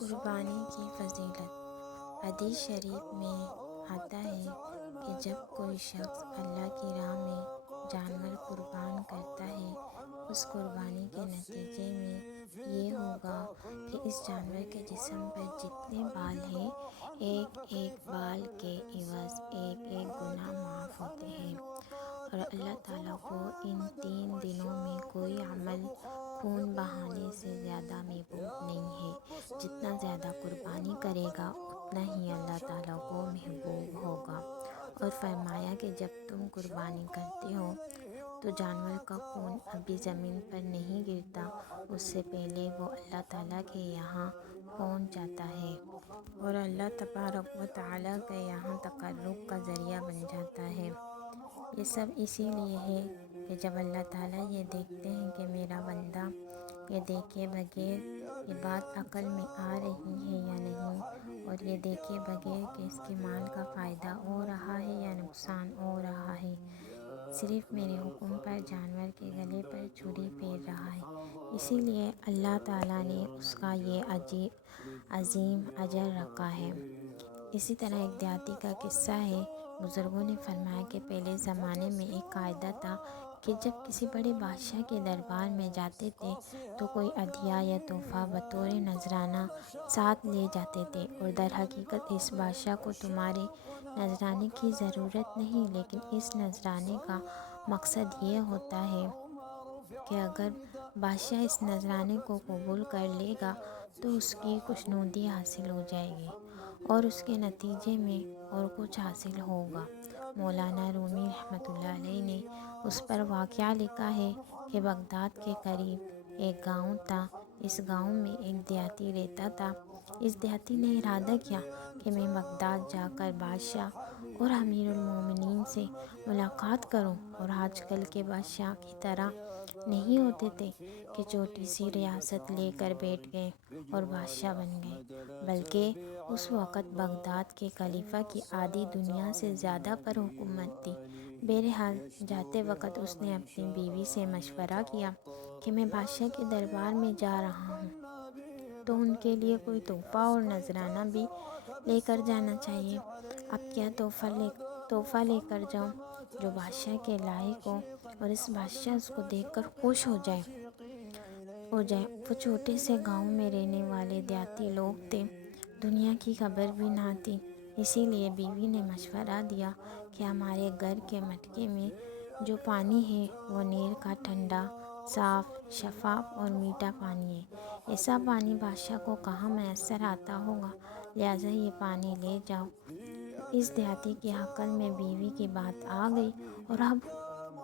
قربانی کی فضیلت۔ حدیث شریف میں آتا ہے کہ جب کوئی شخص اللہ کی راہ میں جانور قربان کرتا ہے، اس قربانی کے نتیجے میں یہ ہوگا کہ اس جانور کے جسم پر جتنے بال ہیں، ایک ایک بال کے عوض ایک ایک گناہ معاف ہوتے ہیں، اور اللہ تعالیٰ کو ان 3 دنوں میں کوئی عمل خون بہانے سے زیادہ محبوب نہیں ہے۔ جتنا زیادہ قربانی کرے گا اتنا ہی اللہ تعالیٰ کو محبوب ہوگا۔ اور فرمایا کہ جب تم قربانی کرتے ہو تو جانور کا خون ابھی زمین پر نہیں گرتا، اس سے پہلے وہ اللہ تعالیٰ کے یہاں پہنچ جاتا ہے، اور اللہ تبارک و تعالیٰ کے یہاں تقرب کا ذریعہ بن جاتا ہے۔ یہ سب اسی لیے ہے کہ جب اللہ تعالیٰ یہ دیکھتے ہیں کہ میرا بندہ یہ دیکھے بغیر یہ بات عقل میں آ رہی ہے یا نہیں، اور یہ دیکھے بغیر کہ اس کے مال کا فائدہ ہو رہا ہے یا نقصان ہو رہا ہے، صرف میرے حکم پر جانور کے گلے پر چھری پھیر رہا ہے، اسی لیے اللہ تعالیٰ نے اس کا یہ عظیم اجر رکھا ہے۔ اسی طرح ایک دیہاتی کا قصہ ہے۔ بزرگوں نے فرمایا کہ پہلے زمانے میں ایک قاعدہ تھا کہ جب کسی بڑے بادشاہ کے دربار میں جاتے تھے تو کوئی عطیہ یا تحفہ بطور نذرانہ ساتھ لے جاتے تھے، اور در حقیقت اس بادشاہ کو تمہارے نذرانے کی ضرورت نہیں، لیکن اس نذرانے کا مقصد یہ ہوتا ہے کہ اگر بادشاہ اس نذرانے کو قبول کر لے گا تو اس کی خوشنودی حاصل ہو جائے گی، اور اس کے نتیجے میں اور کچھ حاصل ہوگا۔ مولانا رومی رحمۃ اللہ علیہ نے اس پر واقعہ لکھا ہے کہ بغداد کے قریب ایک گاؤں تھا۔ اس گاؤں میں ایک دیہاتی رہتا تھا۔ اس دیہاتی نے ارادہ کیا کہ میں بغداد جا کر بادشاہ اور امیر المومنین سے ملاقات کروں، اور آج کل کے بادشاہ کی طرح نہیں ہوتے تھے کہ چھوٹی سی ریاست لے کر بیٹھ گئے اور بادشاہ بن گئے، بلکہ اس وقت بغداد کے خلیفہ کی آدھی دنیا سے زیادہ پر حکومت تھی۔ بہرحال جاتے وقت اس نے اپنی بیوی سے مشورہ کیا کہ میں بادشاہ کے دربار میں جا رہا ہوں تو ان کے لیے کوئی تحفہ اور نذرانہ بھی لے کر جانا چاہیے۔ اب کیا تحفہ لے کر جاؤں جو بادشاہ کے لائق ہو اور اس بادشاہ اس کو دیکھ کر خوش ہو جائے۔ وہ چھوٹے سے گاؤں میں رہنے والے دیہاتی لوگ تھے، دنیا کی خبر بھی نہ تھی، اسی لیے بیوی نے مشورہ دیا کہ ہمارے گھر کے مٹکے میں جو پانی ہے وہ نہر کا ٹھنڈا، صاف، شفاف اور میٹھا پانی ہے۔ ایسا پانی بادشاہ کو کہاں میسر آتا ہوگا، لہٰذا یہ پانی لے جاؤ۔ اس دیہاتی کی عقل میں بیوی کی بات آ گئی، اور اب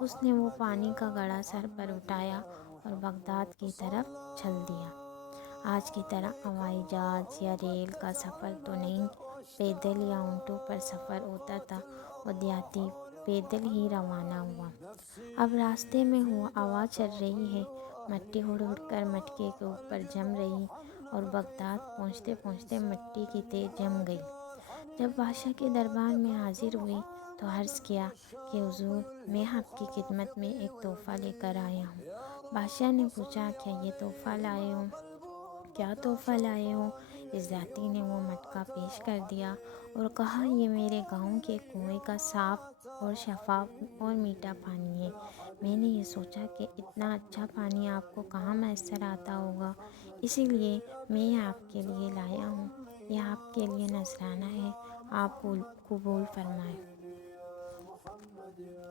اس نے وہ پانی کا گھڑا سر پر اٹھایا اور بغداد کی طرف چل دیا۔ آج کی طرح ہوائی جہاز یا ریل کا سفر تو نہیں، پیدل یا اونٹوں پر سفر ہوتا تھا۔ وہ دیہاتی پیدل ہی روانہ ہوا۔ اب راستے میں ہوا چل رہی ہے، مٹی اڑ اڑ کر مٹکے کے اوپر جم رہی، اور بغداد پہنچتے پہنچتے مٹی کی تہ جم گئی۔ جب بادشاہ کے دربار میں حاضر ہوئی تو عرض کیا کہ حضور، میں آپ کی خدمت میں ایک تحفہ لے کر آیا ہوں۔ بادشاہ نے پوچھا، کیا یہ تحفہ لائے ہو؟ کیا تحفہ لائے ہو؟ اس دیہاتی نے وہ مٹکا پیش کر دیا اور کہا، یہ میرے گاؤں کے کنویں کا صاف اور شفاف اور میٹھا پانی ہے۔ میں نے یہ سوچا کہ اتنا اچھا پانی آپ کو کہاں میسر آتا ہوگا، اسی لیے میں یہ آپ کے لیے لایا ہوں۔ یہ آپ کے لیے نذرانہ ہے، آپ قبول فرمائیں۔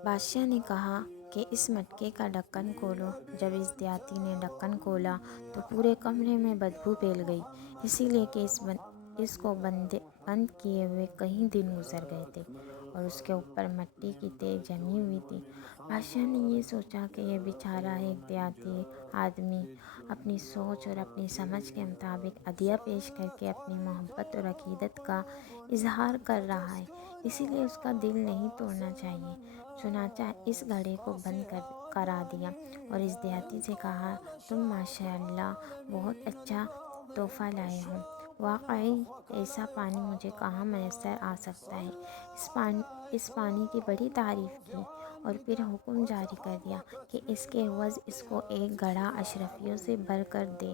بادشاہ نے کہا کہ اس مٹکے کا ڈھکن کھولو۔ جب اس دیہاتی نے ڈھکن کھولا تو پورے کمرے میں بدبو پھیل گئی، اسی لیے کہ اس کو بند کیے ہوئے کئی دن گزر گئے تھے اور اس کے اوپر مٹی کی تہ جمی ہوئی تھی۔ بادشاہ نے یہ سوچا کہ یہ بیچارہ ایک دیہاتی آدمی اپنی سوچ اور اپنی سمجھ کے مطابق عطیہ پیش کر کے اپنی محبت اور عقیدت کا اظہار کر رہا ہے، اسی لیے اس کا دل نہیں توڑنا چاہیے۔ چنانچہ اس گھڑے کو بند کرا دیا اور اس دیہاتی سے کہا، تم ماشاء اللہ بہت اچھا تحفہ لائے ہو، واقعی ایسا پانی مجھے کہاں میسر آ سکتا ہے۔ اس پانی کی بڑی تعریف کی اور پھر حکم جاری کر دیا کہ اس کے عوض اس کو ایک گھڑا اشرفیوں سے بھر کر دے۔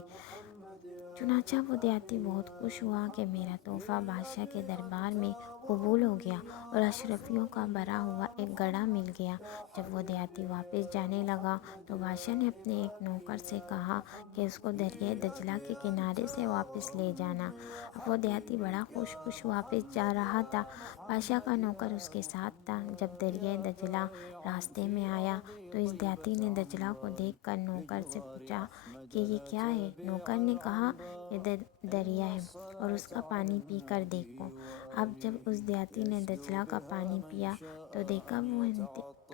چنانچہ وہ دیہاتی بہت خوش ہوا کہ میرا تحفہ بادشاہ کے دربار میں قبول ہو گیا اور اشرفیوں کا بھرا ہوا ایک گڑھا مل گیا۔ جب وہ دیہاتی واپس جانے لگا تو بادشاہ نے اپنے ایک نوکر سے کہا کہ اس کو دریائے دجلہ کے کنارے سے واپس لے جانا۔ اب وہ دیہاتی بڑا خوش واپس جا رہا تھا۔ بادشاہ کا نوکر اس کے ساتھ تھا۔ جب دریائے دجلہ راستے میں آیا تو اس دیہاتی نے دجلہ کو دیکھ کر نوکر سے پوچھا کہ یہ کیا ہے؟ نوکر نے کہا یہ دریا ہے اور اس کا پانی پی کر دیکھو۔ اب جب اس دیہاتی نے دجلہ کا پانی پیا تو دیکھا وہ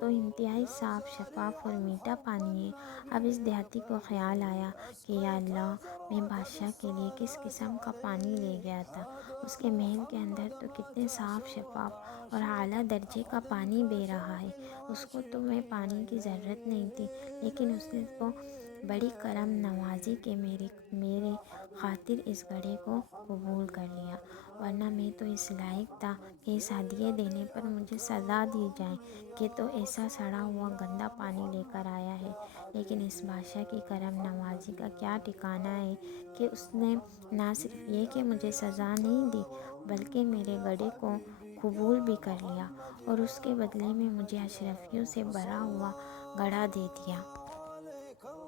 انتہائی صاف، شفاف اور میٹھا پانی ہے۔ اب اس دیہاتی کو خیال آیا کہ یا اللہ، میں بادشاہ کے لیے کس قسم کا پانی لے گیا تھا۔ اس کے محل کے اندر تو کتنے صاف، شفاف اور اعلیٰ درجے کا پانی بہہ رہا ہے۔ اس کو تو میں پانی کی ضرورت نہیں تھی، لیکن اس نے تو بڑی کرم نوازی کہ میرے خاطر اس گڑھے کو قبول کر لیا، ورنہ میں تو اس لائق تھا کہ اس ہدیے دینے پر مجھے سزا دی جائے کہ تو ایسا سڑا ہوا گندا پانی لے کر آیا ہے۔ لیکن اس بادشاہ کی کرم نوازی کا کیا ٹھکانہ ہے کہ اس نے نہ صرف یہ کہ مجھے سزا نہیں دی بلکہ میرے گڑھے کو قبول بھی کر لیا اور اس کے بدلے میں مجھے اشرفیوں سے بھرا ہوا گڑھا دے دیا۔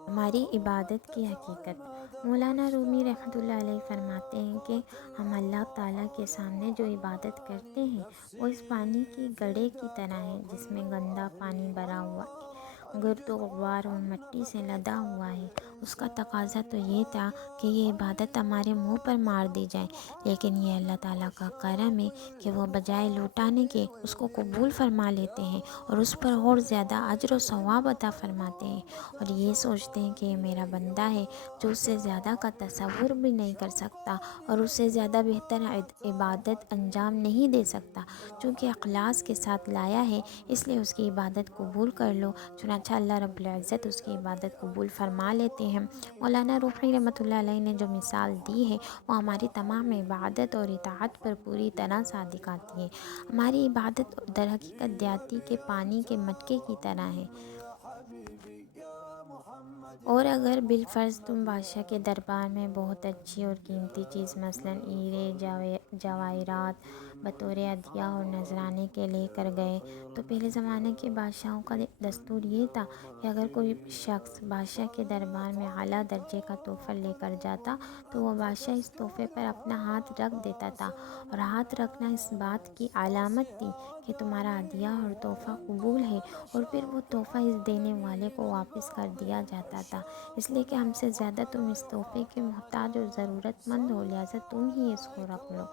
ہماری عبادت کی حقیقت۔ مولانا رومی رحمۃ اللہ علیہ فرماتے ہیں کہ ہم اللہ تعالیٰ کے سامنے جو عبادت کرتے ہیں وہ اس پانی کی گڑھے کی طرح ہے جس میں گندا پانی بھرا ہوا ہے، گرد و غبار اور مٹی سے لدا ہوا ہے۔ اس کا تقاضا تو یہ تھا کہ یہ عبادت ہمارے منہ پر مار دی جائے، لیکن یہ اللہ تعالیٰ کا کرم ہے کہ وہ بجائے لوٹانے کے اس کو قبول فرما لیتے ہیں اور اس پر اور زیادہ اجر و ثواب عطا فرماتے ہیں، اور یہ سوچتے ہیں کہ یہ میرا بندہ ہے جو اس سے زیادہ کا تصور بھی نہیں کر سکتا اور اس سے زیادہ بہتر عبادت انجام نہیں دے سکتا۔ چونکہ اخلاص کے ساتھ لایا ہے اس لیے اس کی عبادت قبول کر لو، چنانچہ اللہ رب العزت اس کی عبادت قبول فرما لیتے ہیں۔ مولانا رومی رحمۃ اللہ علیہ نے جو مثال دی ہے وہ ہماری تمام عبادت اور اطاعت پر پوری طرح صادق آتی ہے۔ ہماری عبادت در حقیقت دیہاتی کے پانی کے مٹکے کی طرح ہے، اور اگر بالفرض تم بادشاہ کے دربار میں بہت اچھی اور قیمتی چیز مثلاً ہیرے جواہرات بطور ہدیہ اور نذرانے کے لے کر گئے تو پہلے زمانے کے بادشاہوں کا دستور یہ تھا کہ اگر کوئی شخص بادشاہ کے دربار میں اعلیٰ درجے کا تحفہ لے کر جاتا تو وہ بادشاہ اس تحفے پر اپنا ہاتھ رکھ دیتا تھا، اور ہاتھ رکھنا اس بات کی علامت تھی کہ تمہارا ہدیہ اور تحفہ قبول ہے، اور پھر وہ تحفہ اس دینے والے کو واپس کر دیا جاتا تھا، اس لیے کہ ہم سے زیادہ تم اس تحفے کے محتاج اور ضرورت مند ہو، لہٰذا تم ہی اس کو رکھ لو۔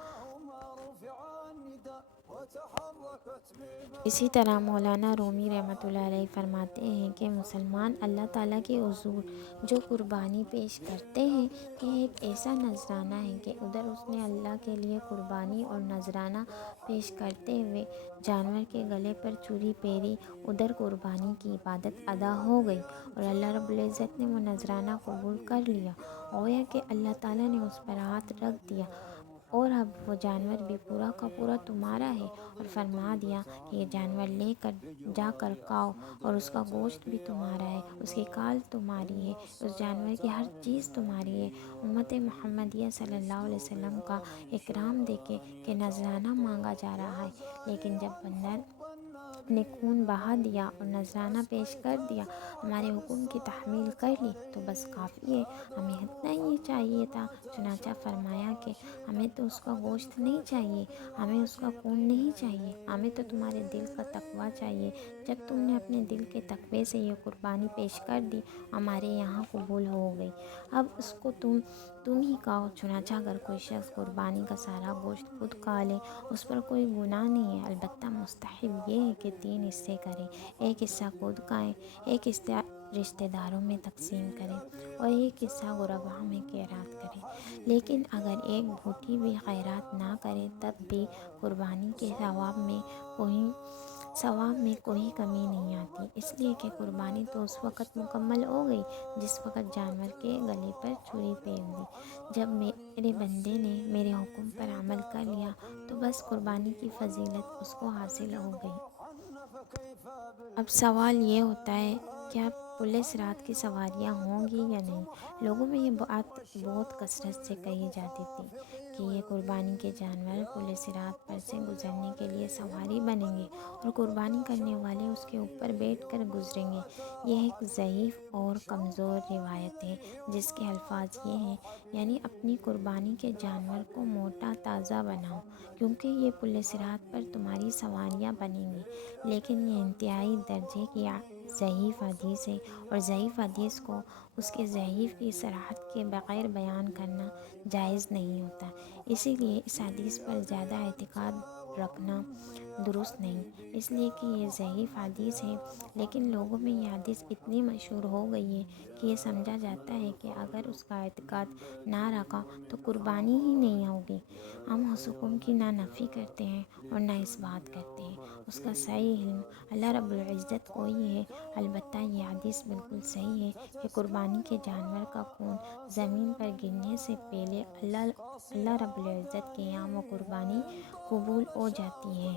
اسی طرح مولانا رومی رحمۃ اللہ علیہ فرماتے ہیں کہ مسلمان اللہ تعالیٰ کے حضور جو قربانی پیش کرتے ہیں یہ ایک ایسا نذرانہ ہے کہ ادھر اس نے اللہ کے لیے قربانی اور نذرانہ پیش کرتے ہوئے جانور کے گلے پر چھری پھیری، ادھر قربانی کی عبادت ادا ہو گئی اور اللہ رب العزت نے وہ نذرانہ قبول کر لیا، گویا کہ اللہ تعالیٰ نے اس پر ہاتھ رکھ دیا اور اب وہ جانور بھی پورا کا پورا تمہارا ہے، اور فرما دیا کہ یہ جانور لے کر جا کر کھاؤ، اور اس کا گوشت بھی تمہارا ہے، اس کی کھال تمہاری ہے، اس جانور کی ہر چیز تمہاری ہے۔ امت محمدیہ صلی اللہ علیہ وسلم کا اکرام دیکھے کہ نذرانہ مانگا جا رہا ہے، لیکن جب بندہ نے خون بہا دیا اور نذرانہ پیش کر دیا، ہمارے حکم کی تحمیل کر لی تو بس کافی ہے، ہمیں اتنا ہی چاہیے تھا۔ چنانچہ فرمایا کہ ہمیں تو اس کا گوشت نہیں چاہیے، ہمیں اس کا خون نہیں چاہیے، ہمیں تو تمہارے دل کا تقویٰ چاہیے۔ جب تم نے اپنے دل کے تقوی سے یہ قربانی پیش کر دی ہمارے یہاں قبول ہو گئی، اب اس کو تم ہی کھاؤ۔ چنانچہ اگر کوئی شخص قربانی کا سارا گوشت خود کھا لے اس پر کوئی گناہ نہیں ہے، البتہ مستحب یہ ہے کہ 3 حصے کرے، ایک حصہ خود کھائے، ایک حصہ رشتہ داروں میں تقسیم کرے اور ایک حصہ غرباء میں خیرات کرے۔ لیکن اگر ایک بھوٹی بھی خیرات نہ کرے تب بھی قربانی کے ثواب میں کوئی کمی نہیں آتی، اس لیے کہ قربانی تو اس وقت مکمل ہو گئی جس وقت جانور کے گلے پر چھری پھیر دی۔ جب میرے بندے نے میرے حکم پر عمل کر لیا تو بس قربانی کی فضیلت اس کو حاصل ہو گئی۔ اب سوال یہ ہوتا ہے کہ اب پل صراط کی سواریاں ہوں گی یا نہیں۔ لوگوں میں یہ بات بہت کثرت سے کہی جاتی تھی کہ یہ قربانی کے جانور پل صراط پر سے گزرنے کے لیے سواری بنیں گے اور قربانی کرنے والے اس کے اوپر بیٹھ کر گزریں گے۔ یہ ایک ضعیف اور کمزور روایت ہے جس کے الفاظ یہ ہیں، یعنی اپنی قربانی کے جانور کو موٹا تازہ بناؤ کیونکہ یہ پل صراط پر تمہاری سواریاں بنیں گی۔ لیکن یہ انتہائی درجے کی ضعیف حدیث ہے، اور ضعیف حدیث کو اس کے ضعیف کی صراحت کے بغیر بیان کرنا جائز نہیں ہوتا۔ اسی لیے اس حدیث پر زیادہ اعتقاد رکھنا درست نہیں، اس لیے کہ یہ ضعیف حدیث ہے۔ لیکن لوگوں میں یہ حدیث اتنی مشہور ہو گئی ہے کہ یہ سمجھا جاتا ہے کہ اگر اس کا اعتقاد نہ رکھا تو قربانی ہی نہیں ہوگی۔ ہم اس حکم کی نہ نفی کرتے ہیں اور نہ اس بات کرتے ہیں، اس کا صحیح علم اللہ رب العزت کو ہی ہے۔ البتہ یہ حدیث بالکل صحیح ہے کہ قربانی کے جانور کا خون زمین پر گرنے سے پہلے اللہ رب العزت کے یہاں وہ قربانی قبول ہو جاتی ہے۔